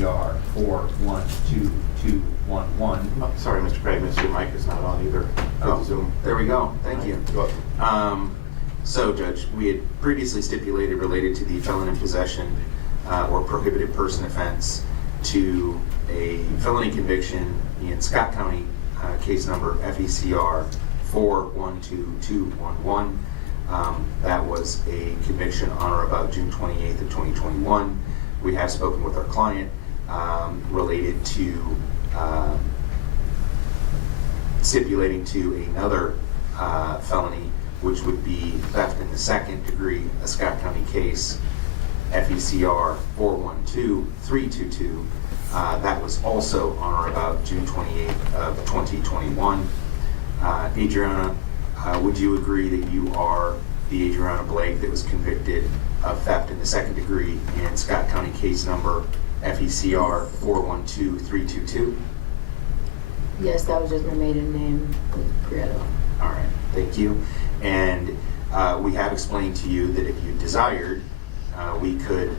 FECR 412211. Oh, sorry, Mr. Craig, your mic is not on either. Oh, Zoom. there we go. Thank you. You're welcome. So, Judge, we had previously stipulated related to the felon in possession or prohibited person offense to a felony conviction in Scott County, case number FECR 412211. That was a conviction on or about June 28th of 2021. We have spoken with our client related to stipulating to another felony, which would be theft in the second degree, a Scott County case, FECR 412322. That was also on or about June 28th of 2021. Adriana, would you agree that you are the Adriana Blake that was convicted of theft in the second degree in Scott County case number FECR 412322? Yes, that was just my maiden name, Greta. All right, thank you. And we have explained to you that if you desired, we could,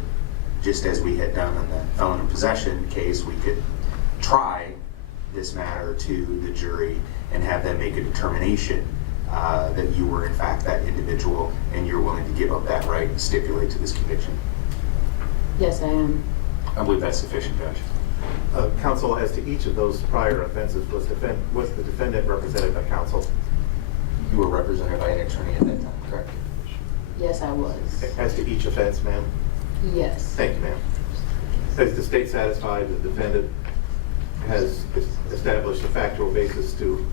just as we had done on the felon in possession case, we could try this matter to the jury and have them make a determination that you were in fact that individual and you're willing to give up that right and stipulate to this conviction. Yes, I am. I believe that's sufficient, Judge. Counsel, as to each of those prior offenses, was the defendant represented by counsel? You were represented by an attorney at that time, correct? Yes, I was. As to each offense, ma'am? Yes. Thank you, ma'am. Is the state satisfied that the defendant has established a factual basis to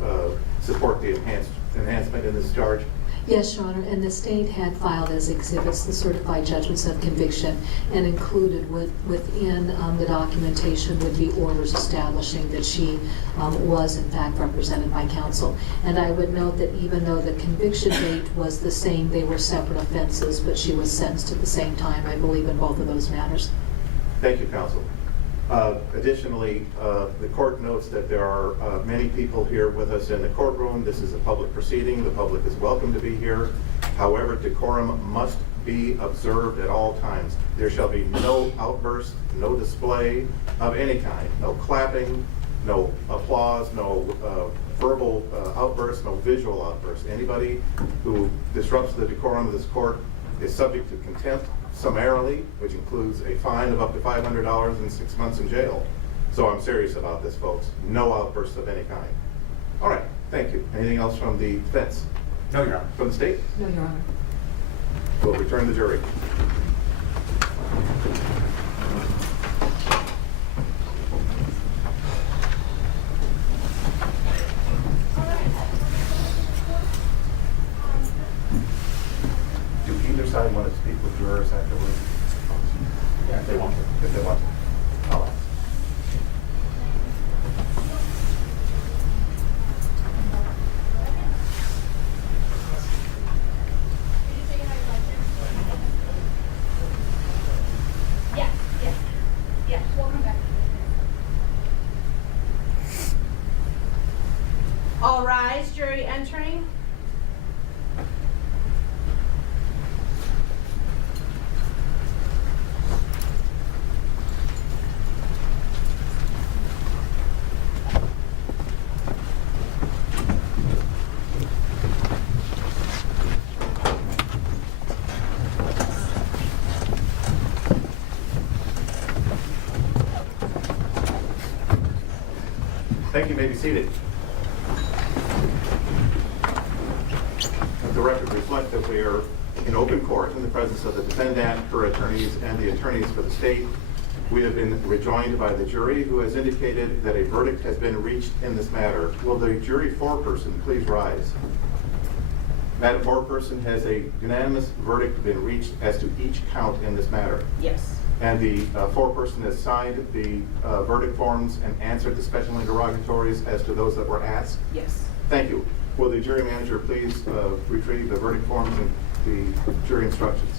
support the enhancement in this charge? Yes, Your Honor, and the state had filed as exhibits the certified judgments of conviction, and included within the documentation would be orders establishing that she was in fact represented by counsel. And I would note that even though the conviction date was the same, they were separate offenses, but she was sentenced at the same time, I believe, in both of those matters. Thank you, counsel. Additionally, the court notes that there are many people here with us in the courtroom. This is a public proceeding. The public is welcome to be here. However, decorum must be observed at all times. There shall be no outburst, no display of any kind, no clapping, no applause, no verbal outbursts, no visual outbursts. Anybody who disrupts the decorum of this court is subject to contempt summarily, which includes a fine of up to $500 and 6 months in jail. So I'm serious about this, folks. No outbursts of any kind. All right, thank you. Anything else from the defense? No, Your Honor. From the state? No, Your Honor. We'll return the jury. Do either side want to speak with jurors afterwards? Yeah, if they want to. If they want to. I'll ask. Yes, we'll come back. All rise, jury entering. Thank you. May be seated. Let the record reflect that we are in open court in the presence of the defendant, her attorneys, and the attorneys for the state. We have been rejoined by the jury, who has indicated that a verdict has been reached in this matter. Will the jury foreperson please rise? Madam Foreperson, has a unanimous verdict been reached as to each count in this matter? Yes. And the foreperson has signed the verdict forms and answered the special interrogatories as to those that were asked? Yes. Thank you. Will the jury manager please retrieve the verdict forms and the jury instructions?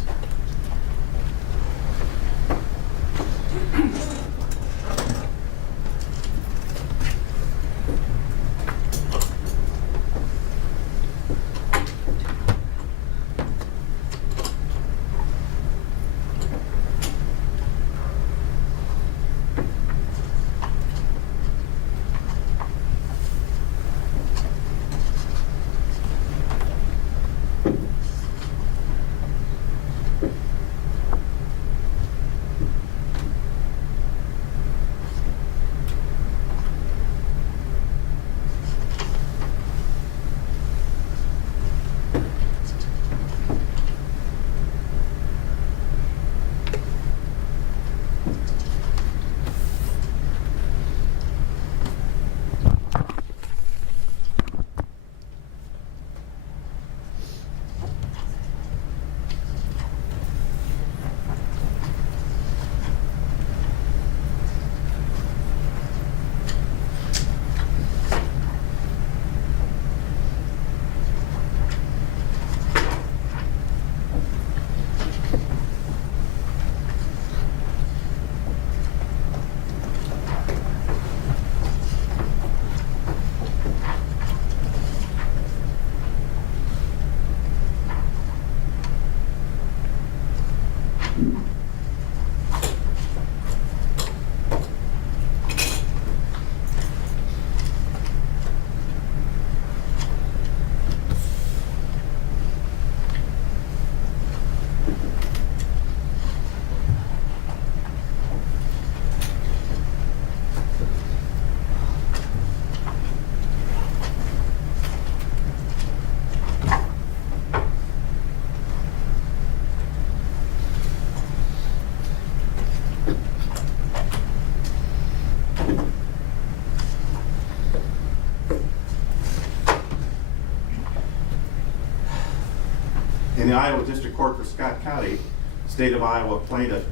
In the Iowa District Court for Scott County, State of Iowa plaintiff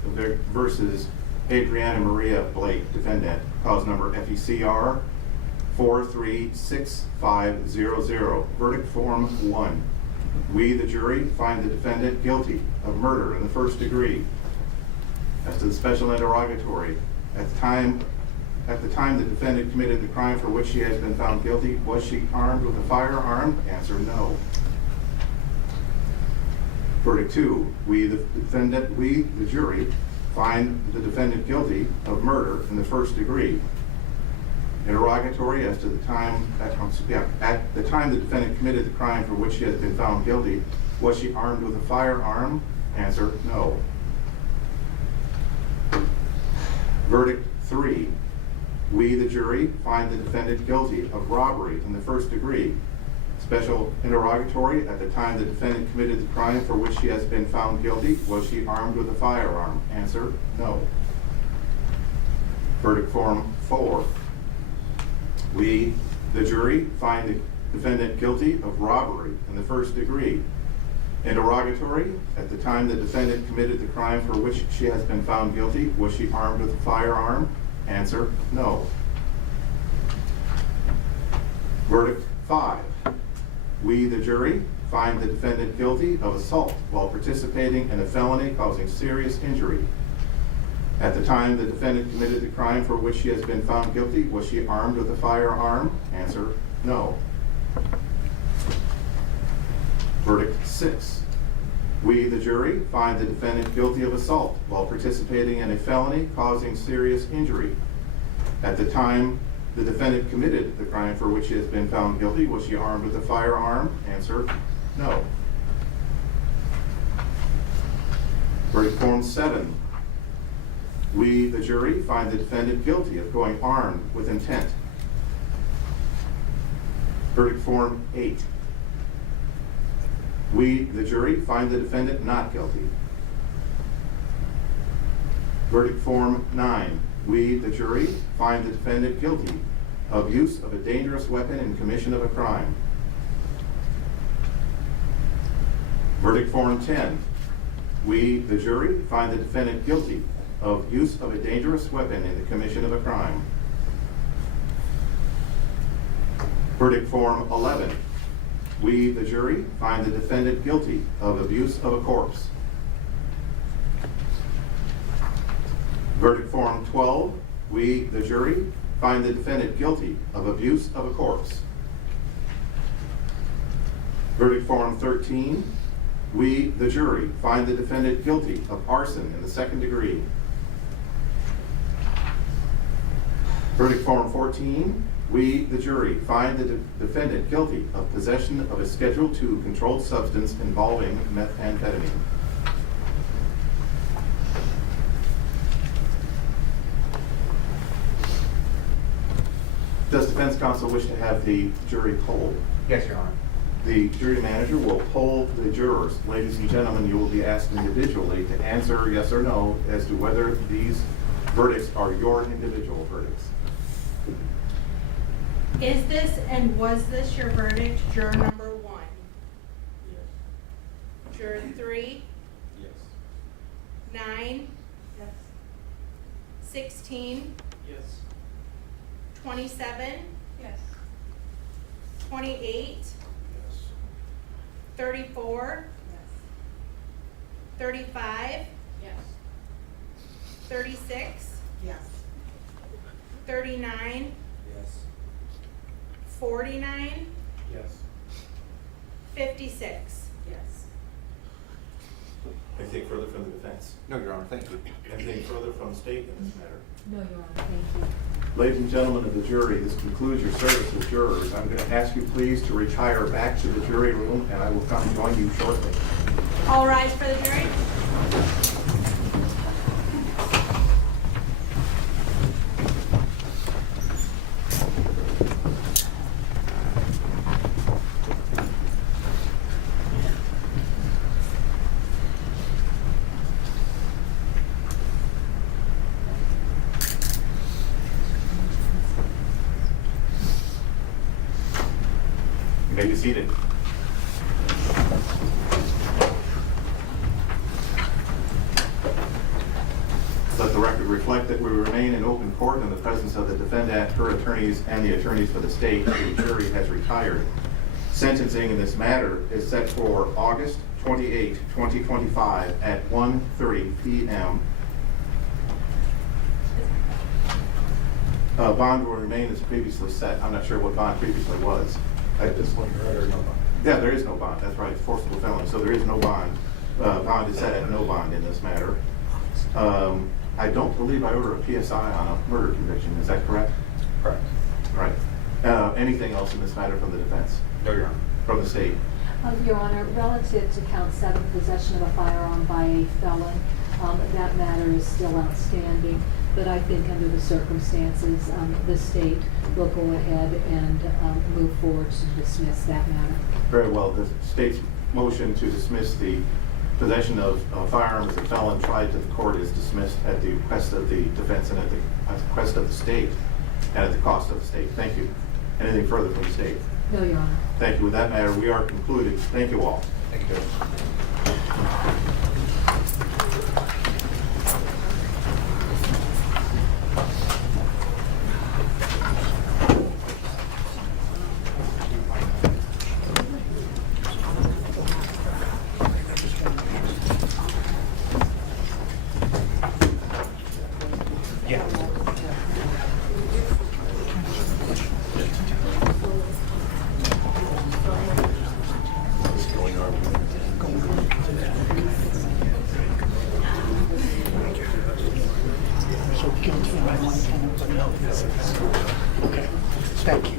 versus Adriana Maria Blake, defendant, cause number FECR 436500. Verdict form 1. We, the jury, find the defendant guilty of murder in the first degree. As to the special interrogatory, at the time the defendant committed the crime for which she has been found guilty, was she armed with a firearm? Answer, no. Verdict 2. We, the jury, find the defendant guilty of murder in the first degree. Interrogatory, as to the time, at the time the defendant committed the crime for which she has been found guilty, was she armed with a firearm? Answer, no. Verdict 3. We, the jury, find the defendant guilty of robbery in the first degree. Special interrogatory, at the time the defendant committed the crime for which she has been found guilty, was she armed with a firearm? Answer, no. Verdict form 4. We, the jury, find the defendant guilty of robbery in the first degree. Interrogatory, at the time the defendant committed the crime for which she has been found guilty, was she armed with a firearm? Answer, no. Verdict 5. We, the jury, find the defendant guilty of assault while participating in a felony causing serious injury. At the time the defendant committed the crime for which she has been found guilty, was she armed with a firearm? Answer, no. Verdict 6. We, the jury, find the defendant guilty of assault while participating in a felony causing serious injury. At the time the defendant committed the crime for which she has been found guilty, was she armed with a firearm? Answer, no. Verdict form 7. We, the jury, find the defendant guilty of going armed with intent. Verdict form 8. We, the jury, find the defendant not guilty. Verdict form 9. We, the jury, find the defendant guilty of use of a dangerous weapon in commission of a crime. Verdict form 10. We, the jury, find the defendant guilty of use of a dangerous weapon in the commission of a crime. Verdict form 11. We, the jury, find the defendant guilty of abuse of a corpse. Verdict form 12. We, the jury, find the defendant guilty of abuse of a corpse. Verdict form 13. We, the jury, find the defendant guilty of arson in the second degree. Verdict form 14. We, the jury, find the defendant guilty of possession of a Schedule II controlled substance involving methamphetamine. Does defense counsel wish to have the jury polled? Yes, Your Honor. The jury manager will poll the jurors. Ladies and gentlemen, you will be asked individually to answer yes or no as to whether these verdicts are your individual verdicts. Is this and was this your verdict, juror number 1? Yes. Juror 3? Yes. 9? Yes. 16? Yes. 27? Yes. 28? Yes. 34? Yes. 35? Yes. 36? Yes. 39? Yes. 49? Yes. 56? Yes. Anything further from the defense? No, Your Honor, thank you. Anything further from the state in this matter? No, Your Honor, thank you. Ladies and gentlemen of the jury, this concludes your service as jurors. I'm going to ask you please to retire back to the jury room, and I will come join you shortly. All rise for the jury. may be seated. Let the record reflect that we remain in open court in the presence of the defendant, her attorneys, and the attorneys for the state. The jury has retired. Sentencing in this matter is set for August 28, 2025 at 1:30 p.m. Bond will remain as previously set. I'm not sure what bond previously was. This one, right, or no bond? Yeah, there is no bond. That's right, it's forcible felony. So there is no bond. Bond is set at no bond in this matter. I don't believe I ordered a PSI on a murder conviction. Is that correct? Correct. Right. Anything else in this matter from the defense? No, Your Honor. From the state? Your Honor, relative to count 7, possession of a firearm by a felon, that matter is still outstanding. But I think under the circumstances, the state will go ahead and move forward to dismiss that matter. Very well. The state's motion to dismiss the possession of a firearm as a felon tried to the court is dismissed at the request of the defense and at the request of the state and at the cost of the state. Thank you. Anything further from the state? No, Your Honor. Thank you. With that matter, we are concluded. Thank you all. Thank you, Judge. So guilty by one tenant, but no. Okay, thank you.